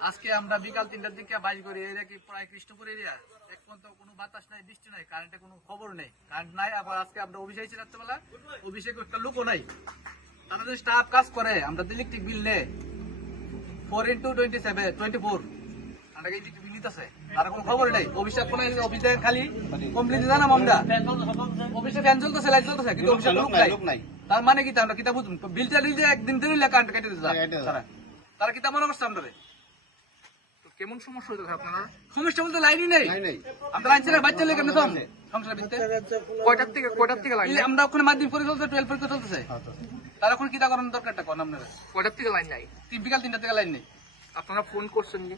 আজকে আমরা বিকাল 3টার দিকে বাইর করি, এই দেখি প্রায় কৃষ্ণপুর এরিয়া এক পর্যন্ত কোনো বাতাস নাই, বৃষ্টি নাই, কারেন্টের কোনো খবর নেই, কারেন্ট নাই। আবার আজকে আমরা অভিষেক ছিল রাত্রেবেলা, অভিষেক একটা লোকও নাই। তারা যদি স্টাফ কাজ করে, আমরা ইলেকট্রিক বিল নেই 4x24 আমরা ইলেকট্রিক বিল নিতেছে, তার কোনো খবর নেই। অভিষেক কোনো অফিসে খালি কমপ্লেন জানাম আমরা, অফিসে ফ্যান চলতেছে, লাইট চলতেছে, কিন্তু অফিসে লোক নাই। তার মানে কি আমরা কিতা বুঝুন, বিলটা দিলে একদিন ধরে কারেন্ট কেটে দিতে তারা কিতা মনে করছে আমরা। কেমন সমস্যা হইতেছে আপনারা? সমস্যা বলতে লাইনই নেই, আমরা লাইন ছেড়ে বাচ্চা লেগে কেন সংসার ভিত্তিতে কয়টার থেকে লাইন? আমরা ওখানে মাধ্যমিক পরীক্ষা চলছে, 12 পরীক্ষা চলতেছে, তার এখন কিতা করার দরকারটা কোন আপনারা? কয়টার থেকে লাইন নাই? বিকাল 3টা থেকে লাইন নেই। আপনারা ফোন করছেন কি?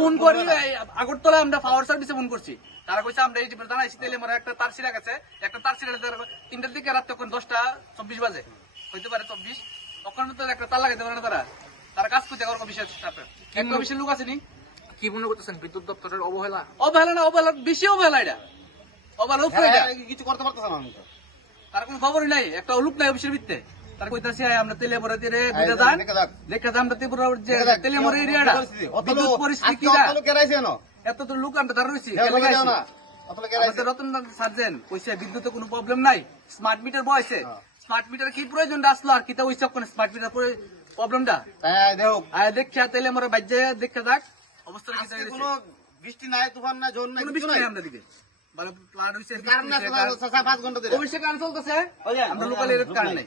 ফোন করি আগরতলা আমরা পাওয়ার সার্ভিসে ফোন করছি, তারা কইছে আমরা এই জানাইছি তেলে মরে একটা তার ছিঁড়া গেছে, একটা তার ছিঁড়া 3টার দিকে, রাত তখন 10:24 বাজে, হইতে পারে 24, তখন তো একটা তার লাগাইতে পারে না। তারা কাজ করতে অফিসের স্টাফের, একটা অফিসের লোক আছে নি। কি মনে করতেছেন বিদ্যুৎ দপ্তরের অবহেলা? অবহেলা না, অবহেলা বেশি অবহেলা, এটা অবহেলা উপরে, এটা কিছু করতে পারতেছে না। তার কোনো খবরই নাই, একটা লোক নাই অফিসের ভিত্তে। তার কইতাছি আমরা তেলে মরে দিয়ে বুঝা যান দেখা যান, আমরা ত্রিপুরা যে তেলে মরে এরিয়াটা বিদ্যুৎ পরিস্থিতি কি না, এত তো লোক আমরা দাঁড়া রয়েছি। আমাদের রতন সার্জেন কইছে বিদ্যুতে কোনো প্রবলেম নাই, স্মার্ট মিটার বয়সে, স্মার্ট মিটার কি প্রয়োজনটা আসলো আর কিতা হইছে কোন স্মার্ট মিটার প্রবলেমটা দেখা তেলে মরে বাজে দেখা যাক অবস্থা কি চাই। কোনো বৃষ্টি নাই, তুফান নাই, ঝড় নাই, বৃষ্টি নাই আমরা দিকে ভালো প্ল্যান হইছে, কারণ 5 ঘন্টা ধরে অবশ্যই কারেন্ট চলতেছে, আমরা লোকাল এর কারেন্ট নাই।